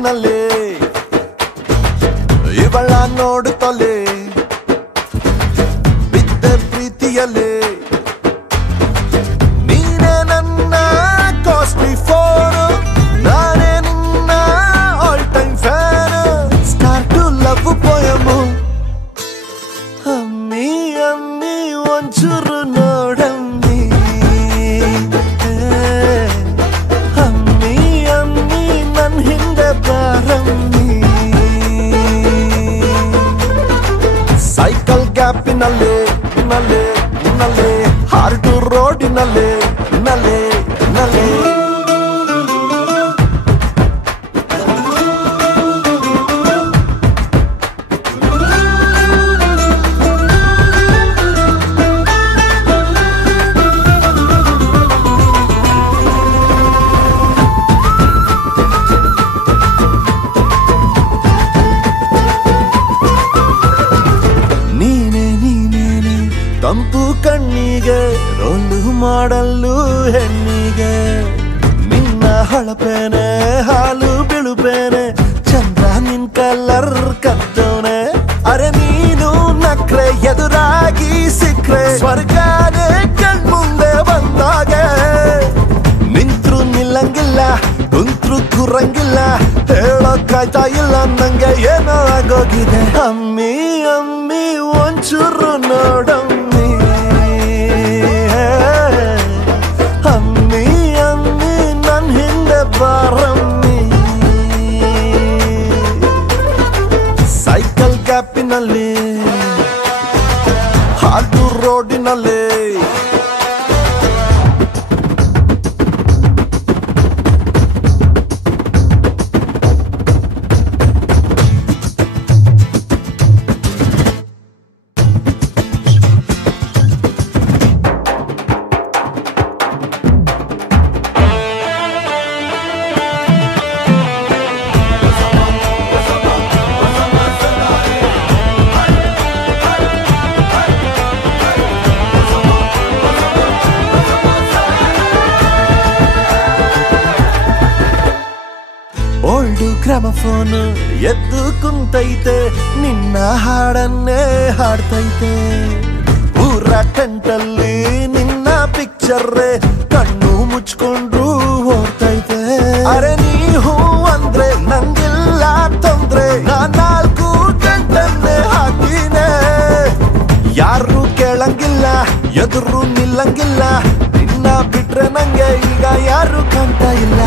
ಗ್ಯಾಪಿನಲ್ಲಿ ಇವಳ ನೋಡುತ್ತಲೇ ಬಿದ್ದ ಪ್ರೀತಿಯಲ್ಲಿ ನೀನೇ ನನ್ನ ಕಾಸ್ಟ್ಲಿ ಫೋನ್ ನಾನೇ ನಿನ್ನ all time fan start to love poem ಅಮ್ಮಿ ಅಮ್ಮಿ ಒಂಚೂರು ನೋಡಮ್ಮಿ ಅಮ್ಮಿ ಅಮ್ಮಿ ನನ್ ಹಿಂದೆ ಬಾರಮ್ಮಿ ಸೈಕಲ್ ಗ್ಯಾಪಿನಲ್ಲಿ ನಲ್ಲೇ ನಲ್ಲೇ ಹಾರ್ಟು ರೋಡಿನಲ್ಲಿ ನಲ್ಲೇ ನಲ್ಲೇ ತಂಪು ಕಣ್ಣಿಗೆ ರೋಲು ಮಾಡಲು ಹೆಣ್ಣಿಗೆ ನಿನ್ನ ಹೊಳಪೇನೆ ಹಾಲು ಬಿಳುಪೇನೆ ಚಂದ್ರ ನಿನ್ ಕಲರ್ ಕತ್ತೋನೆ ಅರೆ ನೀನು ನಕ್ರೆ ಎದುರಾಗಿ ಸಿಕ್ರೆ ಸ್ವರ್ಗನೇ ಕಣ್ಮುಂದೆ ಬಂದಾಗೆ ನಿಂತ್ರು ನಿಲ್ಲಂಗಿಲ್ಲ ಕುಂತ್ರು ಕುರಂಗಿಲ್ಲ ಹೇಳೋಕ್ಕಾಯ್ತಾ ಇಲ್ಲ ನಂಗೆ ಏನೋ ಆಗೋಗಿದೆ ಅಮ್ಮಿ ಅಮ್ಮಿ ಒಂಚೂರು ನೋಡಮ್ಮ ಅಮ್ಮಿ ಅಮ್ಮಿ ನನ್ ಹಿಂದೆ ಬಾರಮ್ಮಿ ಸೈಕಲ್ ಗ್ಯಾಪಿನಲ್ಲಿ ಹಾರ್ಟು ರೋಡಿನಲ್ಲಿ ಓಲ್ಡು ಗ್ರಾಮಫೋನ್ ಎದ್ದು ಕುಂತೈತೆ ನಿನ್ನ ಹಾಡನ್ನೇ ಹಾಡ್ತೈತೆ ಊರ ಟೆಂಟಲ್ಲಿ ನಿನ್ನ ಪಿಕ್ಚರ್ ಕಣ್ಣು ಮುಚ್ಕೊಂಡ್ರು ಓಡ್ತೈತೆ ಅರೆ ನೀ ಹೂ ಅಂದ್ರೆ ನಂಗಿಲ್ಲ ತೊಂದ್ರೆ ನಾಲ್ಕು ಗಂಟನ್ನೇ ಹಾಕಿನೇ ಯಾರು ಕೇಳಂಗಿಲ್ಲ ಎದುರು ನಿಲ್ಲಂಗಿಲ್ಲ ನಿನ್ನ ಬಿಟ್ರೆ ನಂಗೆ ಈಗ ಯಾರು ಕಾಣ್ತಾ ಇಲ್ಲ